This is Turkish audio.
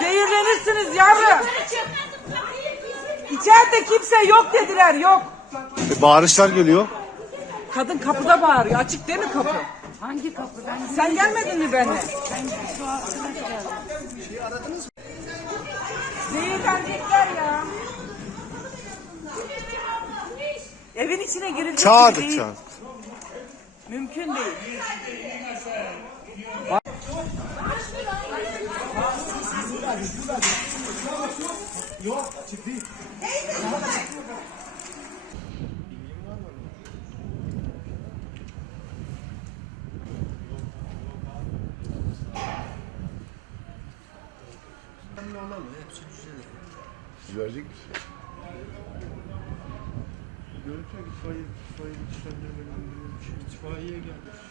Zehirlenirsiniz yavrum. İçeride kimse yok dediler yok. E, bağırışlar geliyor. Kadın kapıda bağırıyor. Açık değil mi kapı? Hangi kapı? Ben Sen gelmedin mi benimle? Şeyi? Zehirlendikler ya. Evin içine girecek Çağırdık çağırdık. Mümkün değil. Verecek misin? Görüntü itfaiye, itfaiye. İtfaiye gelmiş.